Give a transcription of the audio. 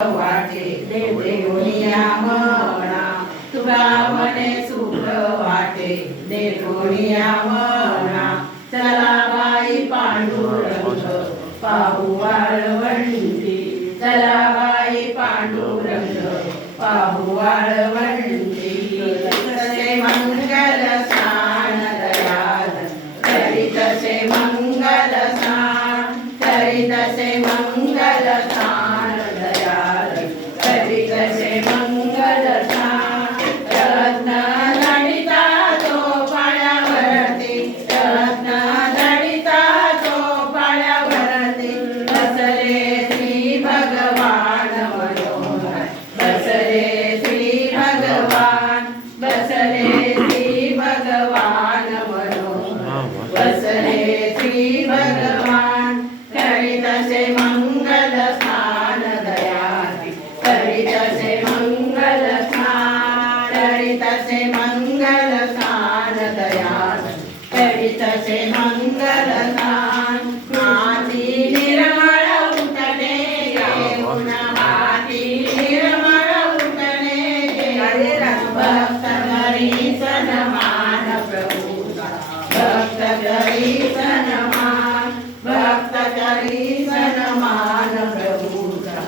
वाटे देवोनिया म्हणा तुला म्हणे सुख वाटे देवोनिया म्हणा चला बाई पांडुरंग पाहू वाळवंटी चला बाई पांडुरंग पाहू वाळवंटी तसे मंगल स्नान दयाल तरी तसे मंगल स्नान तरी तसे मंगल स्नान दयाल तरी तसे मंगल स्नान रत्न ललिता तो पाण्यावरती रत्न ललिता तो पाण्यावरती बसले श्री भगवान मनोहर बसले श्री भगवान बसले श्री भगवान मनोहर बसले श्री भगवान तरी तसे मंगल स्नान दयाल तरी तसे मंगल स्नान तरी तसे मंगल स्नान दयाल तरी तसे मंगल स्नान माती निर्मळ उठणे घेऊन माती निर्मळ उठणे भक्त घरी सन्मान प्रभूचा भक्त घरी सन्मान भक्त घरी सन्मान प्रभूचा